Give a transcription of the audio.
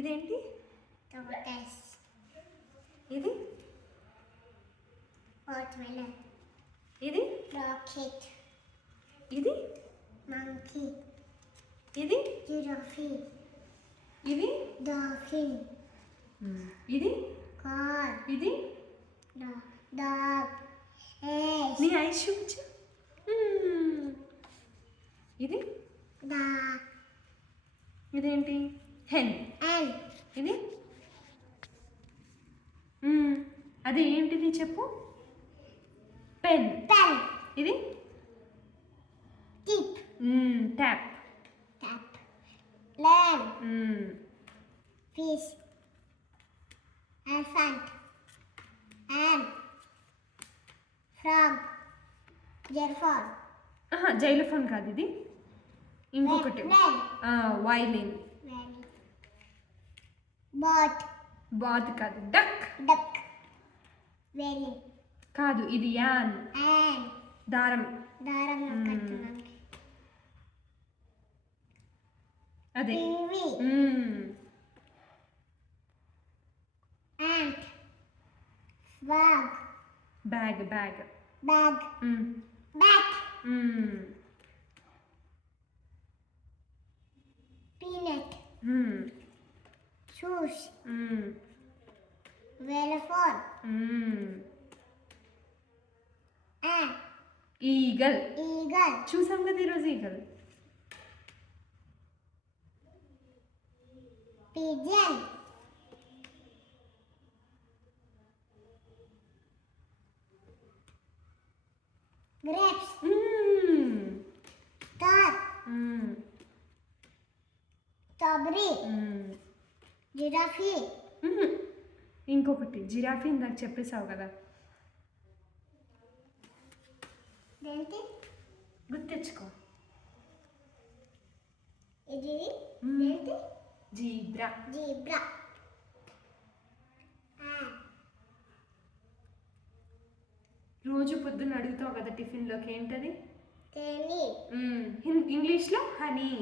ఇదేంటి? tortoise, ఇది watermelon, ఇది rocket, ఇది monkey, ఇది giraffe, ఇది dolphin, ఇది car, ఇది dog, fish, నీ ఐస్ చూపించు. ఇది ఇదేంటి? హెన్. ant, ఇది అది ఏంటిది చెప్పు? పెన్. pen, ఇది tip, tap. tap, lamb, fish, elephant, ant, frog, giraffe, xylophone కాదు ఇది, ఇంకొకటి వైలిన్. boat, బాత్ కాదు, డక్ duck, whale, కాదు, ఇది యాన్, ant, దారం. దారం కట్టున్నాను, అదే TV, ant, frog, bag. Bag. bag, bat, peanut, shoes, telephone, ant, eagle. eagle, చూసాం కదా ఈరోజు eagle. pigeon, grapes, star, strawberry, giraffe, ఇంకొకటి జిరాఫీ, ఇందాక చెప్పేసావు కదా, ఏంటి గుర్తెచ్చుకో. ఇది ఏంటి? జీబ్రా. జీబ్రా, రోజు పొద్దున్న అడుగుతావు కదా టిఫిన్లోకి, ఏంటది? తేనె, ఇంగ్లీష్లో హనీ.